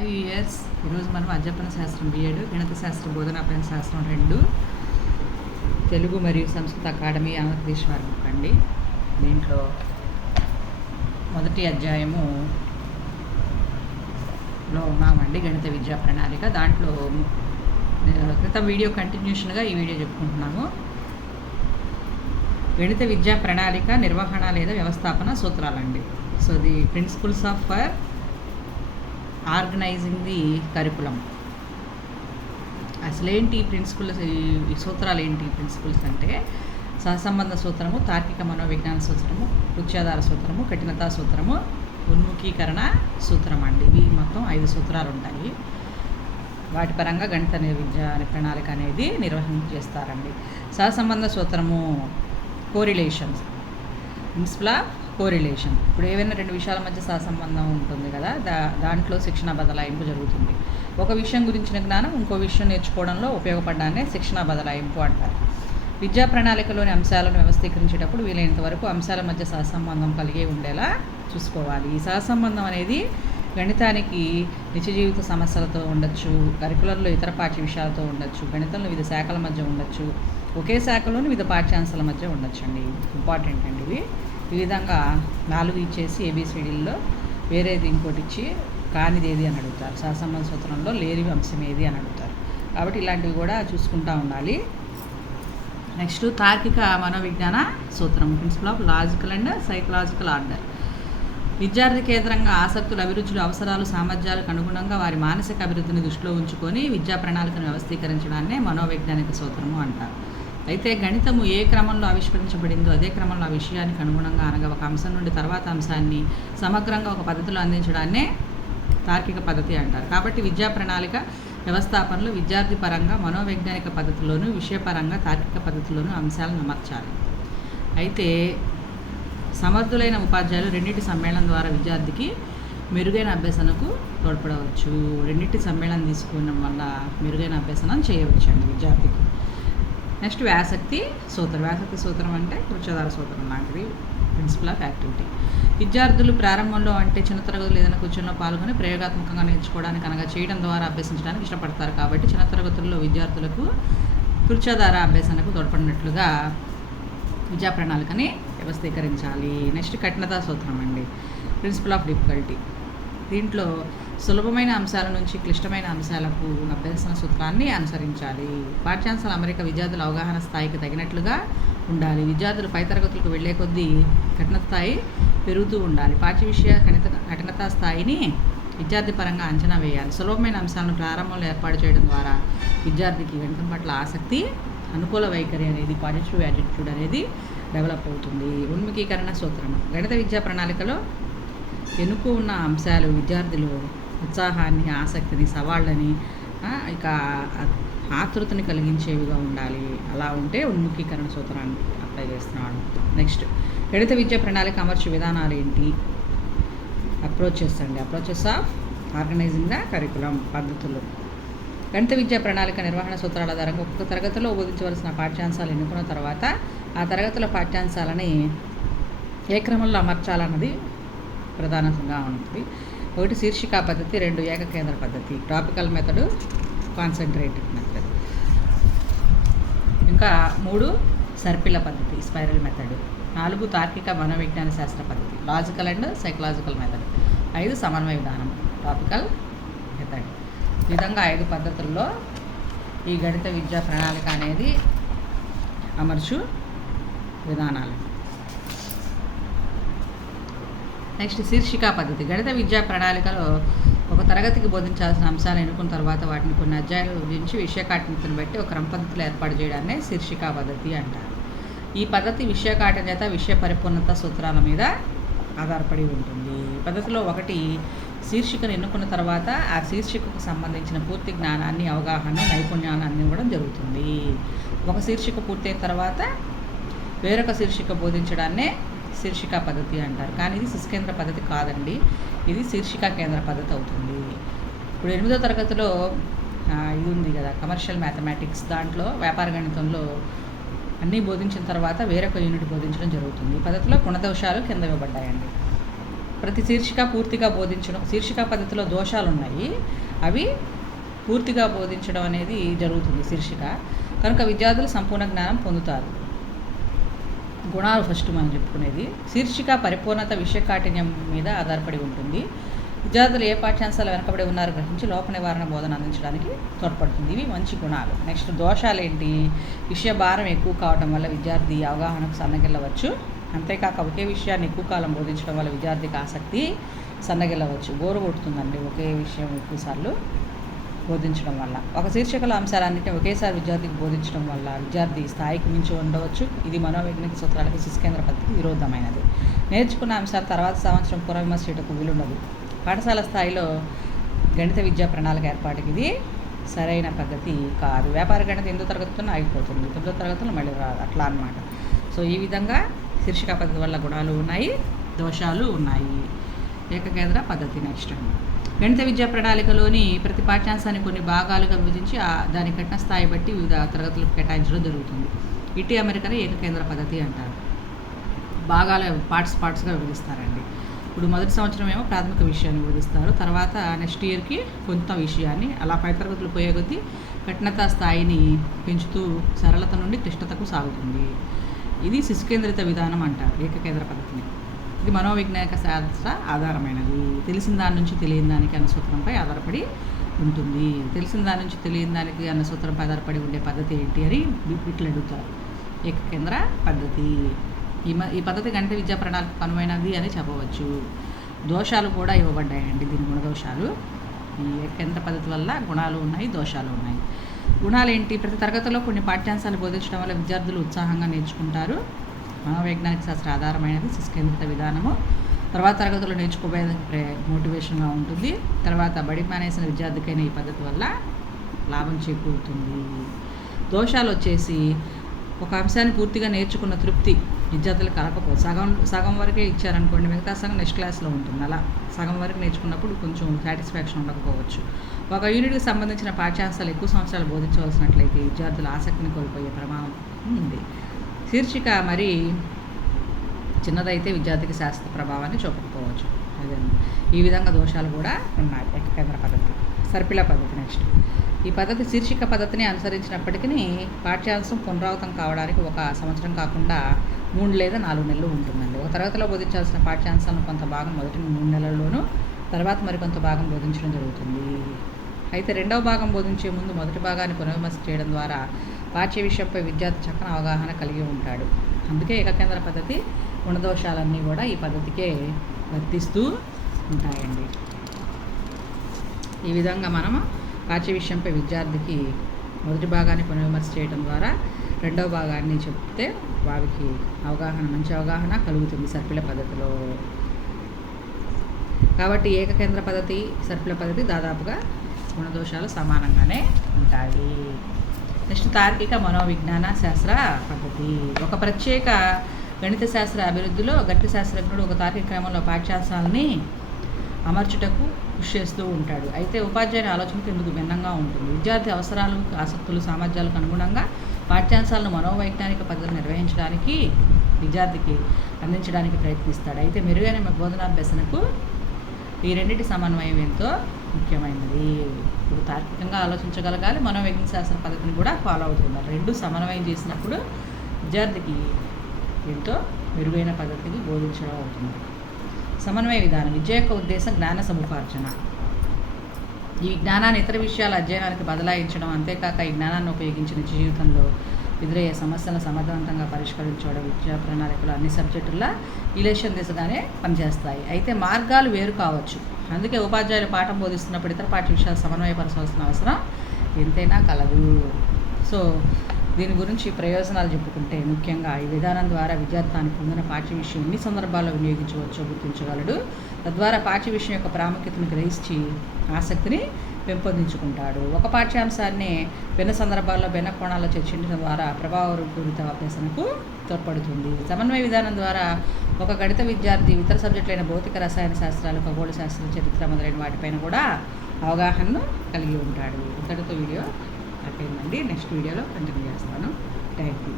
IVS ఈరోజు మనం అధ్యాపన శాస్త్రం B.Ed, గణిత శాస్త్ర బోధనాపన శాస్త్రం 2 తెలుగు మరియు సంస్కృత అకాడమీ ఆంధ్రప్రదేశ్ వారి బుక్ అండి. దీంట్లో మొదటి అధ్యాయములో ఉన్నామండి, గణిత విద్యా ప్రణాళిక. దాంట్లో క్రితం వీడియో కంటిన్యూషన్గా ఈ వీడియో చెప్పుకుంటున్నాము. గణిత విద్యా ప్రణాళిక నిర్వహణ లేదా వ్యవస్థాపన సూత్రాలండి. So the principles of for organizing the curriculum. అసలేంటి ప్రిన్సిపల్స్, ఈ సూత్రాలు ఏంటి? ప్రిన్సిపల్స్ అంటే సహసంబంధ సూత్రము, తార్కిక మనోవిజ్ఞాన సూత్రము, కృత్యాధార సూత్రము, కఠినతా సూత్రము, ఉన్ముఖీకరణ సూత్రం అండి. ఇవి మొత్తం 5 సూత్రాలు ఉంటాయి. వాటి పరంగా గణిత విద్యా ప్రణాళిక అనేది నిర్వహణ చేస్తారండి. సహసంబంధ సూత్రము కోరిలేషన్స్, ప్రిన్సిపల్ ఆఫ్ కోరిలేషన్. ఇప్పుడు ఏవైనా 2 విషయాల మధ్య సహసంబంధం ఉంటుంది కదా, దాంట్లో శిక్షణ బదలాయింపు జరుగుతుంది. ఒక విషయం గురించిన జ్ఞానం ఇంకో విషయం నేర్చుకోవడంలో ఉపయోగపడడాన్ని శిక్షణ బదలాయింపు అంటారు. విద్యా ప్రణాళికలోని అంశాలను వ్యవస్థీకరించేటప్పుడు వీలైనంత వరకు అంశాల మధ్య సహసంబంధం కలిగి ఉండేలా చూసుకోవాలి. ఈ సహసంబంధం అనేది గణితానికి నిత్య జీవిత సమస్యలతో ఉండొచ్చు, కరికులంలో ఇతర పాఠ్య విషయాలతో ఉండొచ్చు, గణితంలో వివిధ శాఖల మధ్య ఉండొచ్చు, ఒకే శాఖలోని వివిధ పాఠ్యాంశాల మధ్య ఉండొచ్చు అండి. ఇంపార్టెంట్ అండి ఇవి. ఈ విధంగా 4 ఇచ్చేసి ABCDల్లో వేరేది ఇంకోటి ఇచ్చి కానిది ఏది అని అడుగుతారు. సహసంబంధ సూత్రంలో లేని అంశం ఏది అని అడుగుతారు. కాబట్టి ఇలాంటివి కూడా చూసుకుంటూ ఉండాలి. నెక్స్ట్ తార్కిక మనోవిజ్ఞాన సూత్రం, principle of logical and psychological order. విద్యార్థి కేంద్రంగా ఆసక్తులు, అభిరుచులు, అవసరాలు, సామర్థ్యాలకు అనుగుణంగా వారి మానసిక అభివృద్ధిని దృష్టిలో ఉంచుకొని విద్యా ప్రణాళికను వ్యవస్థీకరించడాన్నే మనోవైజ్ఞానిక సూత్రము అంటారు. అయితే గణితము ఏ క్రమంలో ఆవిష్కరించబడిందో అదే క్రమంలో ఆ విషయానికి అనుగుణంగా, అనగా ఒక అంశం నుండి తర్వాత అంశాన్ని సమగ్రంగా ఒక పద్ధతిలో అందించడాన్నే తార్కిక పద్ధతి అంటారు. కాబట్టి విద్యా ప్రణాళిక వ్యవస్థాపనలో విద్యార్థి పరంగా మనోవైజ్ఞానిక పద్ధతిలోను, విషయపరంగా తార్కిక పద్ధతిలోను అంశాలను అమర్చాలి. అయితే సమర్థులైన ఉపాధ్యాయులు రెండింటి సమ్మేళనం ద్వారా విద్యార్థికి మెరుగైన అభ్యసనకు తోడ్పడవచ్చు. రెండింటి సమ్మేళనం తీసుకోవడం వల్ల మెరుగైన అభ్యసనం చేయవచ్చు అండి విద్యార్థికి. నెక్స్ట్ వ్యాసక్తి సూత్రం. వ్యాసక్తి సూత్రం అంటే కృత్యాధార సూత్రం లాంటిది, ప్రిన్సిపల్ ఆఫ్ యాక్టివిటీ. విద్యార్థులు ప్రారంభంలో అంటే చిన్న తరగతులు ఏదైనా కూర్చొని పాల్గొని ప్రయోగాత్మకంగా నేర్చుకోవడానికి, అనగా చేయడం ద్వారా అభ్యసించడానికి ఇష్టపడతారు. కాబట్టి చిన్న తరగతుల్లో విద్యార్థులకు కృత్యాధార అభ్యసనకు తోడ్పడినట్లుగా విద్యా ప్రణాళికని వ్యవస్థీకరించాలి. నెక్స్ట్ కఠినతా సూత్రం అండి, ప్రిన్సిపల్ ఆఫ్ డిఫికల్టీ. దీంట్లో సులభమైన అంశాల నుంచి క్లిష్టమైన అంశాలకు అభ్యసన సూత్రాన్ని అనుసరించాలి. పాఠ్యాంశాల అమరిక విద్యార్థుల అవగాహన స్థాయికి తగినట్లుగా ఉండాలి. విద్యార్థులు పై తరగతులకు వెళ్లే కొద్దీ కఠిన స్థాయి పెరుగుతూ ఉండాలి. పాఠ్య విషయ కఠినతా స్థాయిని విద్యార్థి పరంగా అంచనా వేయాలి. సులభమైన అంశాలను ప్రారంభంలో ఏర్పాటు చేయడం ద్వారా విద్యార్థికి గణితం పట్ల ఆసక్తి, అనుకూల వైఖరి అనేది, పాజిటివ్ యాటిట్యూడ్ అనేది డెవలప్ అవుతుంది. ఉన్ముఖీకరణ సూత్రం. గణిత విద్యా ప్రణాళికలో ఎన్నుకు ఉన్న అంశాలు విద్యార్థులు ఉత్సాహాన్ని, ఆసక్తిని, సవాళ్ళని, ఇక ఆతృతని కలిగించేవిగా ఉండాలి. అలా ఉంటే ఉన్ముఖీకరణ సూత్రాన్ని అప్లై చేస్తున్నాడు. నెక్స్ట్ గణిత విద్యా ప్రణాళిక అమర్చే విధానాలు ఏంటి? అప్రోచెస్ అండి, approaches of organising the curriculum, పద్ధతులు. గణిత విద్యా ప్రణాళిక నిర్వహణ సూత్రాల ఆధారంగా ఒక్కొక్క తరగతిలో బోధించవలసిన పాఠ్యాంశాలు ఎన్నుకున్న తర్వాత ఆ తరగతుల పాఠ్యాంశాలని ఏ క్రమంలో అమర్చాలన్నది ప్రధానంగా ఉంటుంది. 1 శీర్షికా పద్ధతి, 2 ఏకకేంద్ర పద్ధతి, టాపికల్ మెథడ్, కాన్సన్ట్రేటివ్ మెథడ్, ఇంకా 3 సర్పిల పద్ధతి, స్పైరల్ మెథడ్, 4 తార్కిక మనోవిజ్ఞాన శాస్త్ర పద్ధతి, లాజికల్ అండ్ సైకలాజికల్ మెథడ్, 5 సమన్వయ విధానం, టాపికల్ మెథడ్. ఈ విధంగా 5 పద్ధతుల్లో ఈ గణిత విద్యా ప్రణాళిక అనేది అమర్చు విధానాలు. నెక్స్ట్ శీర్షికా పద్ధతి. గణిత విద్యా ప్రణాళికలో ఒక తరగతికి బోధించాల్సిన అంశాలను ఎన్నుకున్న తర్వాత వాటిని కొన్ని అధ్యాయాలు విభజించి విషయ కాఠిన్యతను బట్టి ఒక క్రమ పద్ధతిలో ఏర్పాటు చేయడాన్ని శీర్షికా పద్ధతి అంటారు. ఈ పద్ధతి విషయ కాఠిన్యత, విషయ పరిపూర్ణత సూత్రాల మీద ఆధారపడి ఉంటుంది. ఈ పద్ధతిలో 1 శీర్షికను ఎన్నుకున్న తర్వాత ఆ శీర్షికకు సంబంధించిన పూర్తి జ్ఞానాన్ని, అవగాహన, నైపుణ్యాన్ని అందివ్వడం జరుగుతుంది. ఒక శీర్షిక పూర్తయిన తర్వాత వేరొక శీర్షిక బోధించడాన్నే శీర్షికా పద్ధతి అంటారు. కానీ ఇది శిశుకేంద్ర పద్ధతి కాదండి, ఇది శీర్షికా కేంద్ర పద్ధతి అవుతుంది. ఇప్పుడు 8వ తరగతిలో ఇది ఉంది కదా, కమర్షియల్ మ్యాథమెటిక్స్, దాంట్లో వ్యాపార గణితంలో అన్నీ బోధించిన తర్వాత వేరొక యూనిట్ బోధించడం జరుగుతుంది. ఈ పద్ధతిలో గుణదోషాలు కింద ఇవ్వబడ్డాయండి. ప్రతి శీర్షిక పూర్తిగా బోధించడం, శీర్షిక పద్ధతిలో దోషాలు ఉన్నాయి, అవి పూర్తిగా బోధించడం అనేది జరుగుతుంది శీర్షిక. కనుక విద్యార్థులు సంపూర్ణ జ్ఞానం పొందుతారు. గుణాలు ఫస్ట్ మనం చెప్పుకునేది. శీర్షిక పరిపూర్ణత విషయకాఠిన్యం మీద ఆధారపడి ఉంటుంది. విద్యార్థులు ఏ పాఠ్యాంశాలు వెనకబడి ఉన్నారో గ్రహించి లోప నివారణ బోధన అందించడానికి తోడ్పడుతుంది. ఇవి మంచి గుణాలు. నెక్స్ట్ దోషాలు ఏంటి? విషయ భారం ఎక్కువ కావడం వల్ల విద్యార్థి అవగాహనకు సన్నగిల్లవచ్చు. అంతేకాక ఒకే విషయాన్ని ఎక్కువ కాలం బోధించడం వల్ల విద్యార్థికి ఆసక్తి సన్నగిల్లవచ్చు. బోరు కొడుతుందండి ఒకే విషయం ఎక్కువసార్లు బోధించడం వల్ల. ఒక శీర్షికల అంశాలన్నింటినీ ఒకేసారి విద్యార్థికి బోధించడం వల్ల విద్యార్థి స్థాయికి మించి ఉండవచ్చు. ఇది మనోవైజ్ఞానిక సూత్రాలకు శిశుకేంద్ర పద్ధతికి విరోధమైనది. నేర్చుకున్న అంశాలు తర్వాత సంవత్సరం పునర్విమర్శ చేయటకు వీలుండదు. పాఠశాల స్థాయిలో గణిత విద్యా ప్రణాళిక ఏర్పాటుకి ఇది సరైన పద్ధతి కాదు. వ్యాపార గణిత 8వ తరగతితో ఆగిపోతుంది, 9వ తరగతిలో మళ్ళీ రాదు, అట్లా అన్నమాట. సో ఈ విధంగా శీర్షిక పద్ధతి వల్ల గుణాలు ఉన్నాయి, దోషాలు ఉన్నాయి. ఏకకేంద్ర పద్ధతి. నెక్స్ట్ గణిత విద్యా ప్రణాళికలోని ప్రతి పాఠ్యాంశాన్ని కొన్ని భాగాలుగా విభజించి దాని కఠిన స్థాయి బట్టి వివిధ తరగతులకు కేటాయించడం జరుగుతుంది. ఇటీ అమెరికన్ ఏకకేంద్ర పద్ధతి అంటారు. భాగాల పార్ట్స్గా విభజిస్తారండి. ఇప్పుడు మొదటి సంవత్సరం ఏమో ప్రాథమిక విషయాన్ని బోధిస్తారు, తర్వాత నెక్స్ట్ ఇయర్కి కొంత విషయాన్ని, అలా పై తరగతులు పోయే కొద్దీ కఠినత స్థాయిని పెంచుతూ సరళత నుండి క్లిష్టతకు సాగుతుంది. ఇది శిశుకేంద్రిత విధానం అంటారు ఏకకేంద్ర పద్ధతిని. ఇది మనోవైజ్ఞానిక శాస్త్ర ఆధారమైనది. తెలిసిన దాని నుంచి తెలియని దానికి అన్న సూత్రంపై ఆధారపడి ఉంటుంది. తెలిసిన దాని నుంచి తెలియని దానికి అన్న సూత్రంపై ఆధారపడి ఉండే పద్ధతి ఏంటి అని వీటిని అడుగుతారు. ఏకకేంద్ర పద్ధతి. ఈ పద్ధతి గణిత విద్యా ప్రణాళికకు అనువైనది అని చెప్పవచ్చు. దోషాలు కూడా ఇవ్వబడ్డాయండి, దీని గుణదోషాలు. ఈ ఏకకేంద్ర పద్ధతి వల్ల గుణాలు ఉన్నాయి, దోషాలు ఉన్నాయి. గుణాలు ఏంటి? ప్రతి తరగతిలో కొన్ని పాఠ్యాంశాలు బోధించడం వల్ల విద్యార్థులు ఉత్సాహంగా నేర్చుకుంటారు. మనోవైజ్ఞానిక శాస్త్ర ఆధారమైనది శిశుకేంద్రిత విధానము. తర్వాత తరగతుల్లో నేర్చుకోవడానికి మోటివేషన్గా ఉంటుంది. తర్వాత బడి మానేసిన విద్యార్థికైన ఈ పద్ధతి వల్ల లాభం చేకూరుతుంది. దోషాలు వచ్చేసి ఒక అంశాన్ని పూర్తిగా నేర్చుకున్న తృప్తి విద్యార్థులు కలకపోవచ్చు. సగం వరకే ఇచ్చారనుకోండి, మిగతా సగం నెక్స్ట్ క్లాస్లో ఉంటుంది. అలా సగం వరకు నేర్చుకున్నప్పుడు కొంచెం సాటిస్ఫాక్షన్ ఉండకపోవచ్చు. ఒక యూనిట్కి సంబంధించిన పాఠ్యాంశాలు ఎక్కువ సంవత్సరాలు బోధించవలసినట్లయితే విద్యార్థుల ఆసక్తిని కోల్పోయే ప్రమాదం ఉంది. శీర్షిక మరి చిన్నదైతే విద్యార్థికి శాస్త్ర ప్రభావాన్ని చూపకపోవచ్చు. అదే ఈ విధంగా దోషాలు కూడా ఉన్నాయి ఏకకేంద్ర పద్ధతి. సర్పిల పద్ధతి. నెక్స్ట్ ఈ పద్ధతి శీర్షిక పద్ధతిని అనుసరించినప్పటికీ పాఠ్యాంశం పునరావృతం కావడానికి 1 సంవత్సరం కాకుండా 3 లేదా 4 నెలలు ఉంటుందండి. ఒక తరగతిలో బోధించాల్సిన పాఠ్యాంశాలను కొంత భాగం మొదటి 3 నెలల్లోనూ, తర్వాత మరికొంత భాగం బోధించడం జరుగుతుంది. అయితే రెండవ భాగం బోధించే ముందు మొదటి భాగాన్ని పునర్విమర్శ చేయడం ద్వారా పాఠ్య విషయంపై విద్యార్థి చక్కని అవగాహన కలిగి ఉంటాడు. అందుకే ఏకకేంద్ర పద్ధతి గుణదోషాలన్నీ కూడా ఈ పద్ధతికే వర్తిస్తూ ఉంటాయండి. ఈ విధంగా మనము పాఠ్య విషయంపై విద్యార్థికి మొదటి భాగాన్ని పునర్విమర్శ చేయడం ద్వారా రెండవ భాగాన్ని చెప్తే వారికి మంచి అవగాహన కలుగుతుంది సర్పిల పద్ధతిలో. కాబట్టి ఏకకేంద్ర పద్ధతి, సర్పిల పద్ధతి దాదాపుగా గుణదోషాలు సమానంగానే ఉంటాయి. నెక్స్ట్ తార్కిక మనోవిజ్ఞాన శాస్త్ర పద్ధతి. ఒక ప్రత్యేక గణిత శాస్త్ర అభివృద్ధిలో గణిత శాస్త్రజ్ఞుడు ఒక తార్కిక క్రమంలో పాఠ్యాంశాలని అమర్చుటకు కృషి చేస్తూ ఉంటాడు. అయితే ఉపాధ్యాయుని ఆలోచనకు ఇందుకు భిన్నంగా ఉంటుంది. విద్యార్థి అవసరాలు, ఆసక్తులు, సామర్థ్యాలకు అనుగుణంగా పాఠ్యాంశాలను మనోవైజ్ఞానిక పద్ధతిని నిర్వహించడానికి విద్యార్థికి అందించడానికి ప్రయత్నిస్తాడు. అయితే మెరుగైన బోధనాభ్యసనకు ఈ రెండింటి సమన్వయం ఎంతో ముఖ్యమైనది. ఇప్పుడు తార్కికంగా ఆలోచించగలగాలి, మనోవైజ్ఞానిక శాస్త్ర పద్ధతిని కూడా ఫాలో అవుతున్నారు. రెండు సమన్వయం చేసినప్పుడు విద్యార్థికి ఎంతో మెరుగైన పద్ధతిని బోధించడం అవుతుంది. సమన్వయ విధానం. విద్య యొక్క ఉద్దేశం జ్ఞాన సముపార్జన. ఈ జ్ఞానాన్ని ఇతర విషయాల అధ్యయనానికి బదలాయించడం, అంతేకాక ఈ జ్ఞానాన్ని ఉపయోగించి నిజ జీవితంలో ఎదురయ్యే సమస్యలను సమర్థవంతంగా పరిష్కరించడం విద్యా ప్రణాళికలు అన్ని సబ్జెక్టుల్లో రిలేషన్ దిశగానే పనిచేస్తాయి. అయితే మార్గాలు వేరు కావచ్చు. అందుకే ఉపాధ్యాయులు పాఠం బోధిస్తున్నప్పుడు ఇతర పాఠ్య విషయాలు సమన్వయపరచాల్సిన అవసరం ఎంతైనా కలదు. సో దీని గురించి ప్రయోజనాలు చెప్పుకుంటే ముఖ్యంగా ఈ విధానం ద్వారా విద్యార్థి తాను పొందిన పాఠ్య విషయం ఎన్ని సందర్భాల్లో వినియోగించవచ్చో గుర్తించగలడు. తద్వారా పాఠ్య విషయం యొక్క ప్రాముఖ్యతను గ్రహించి ఆసక్తిని పెంపొందించుకుంటాడు. ఒక పాఠ్యాంశాన్ని భిన్న సందర్భాల్లో భిన్న కోణాల్లో చర్చించడం ద్వారా ప్రభావపూరిత అభ్యాసనకు తోడ్పడుతుంది. సమన్వయ విధానం ద్వారా ఒక గణిత విద్యార్థి ఇతర సబ్జెక్టులైన భౌతిక, రసాయన శాస్త్రాలు, ఖగోళ శాస్త్రం, చరిత్ర మొదలైన వాటిపైన కూడా అవగాహనను కలిగి ఉంటాడు. ఇంతటితో వీడియో అయిపోయిందండి. నెక్స్ట్ వీడియోలో కంటిన్యూ చేస్తాను. Thank you.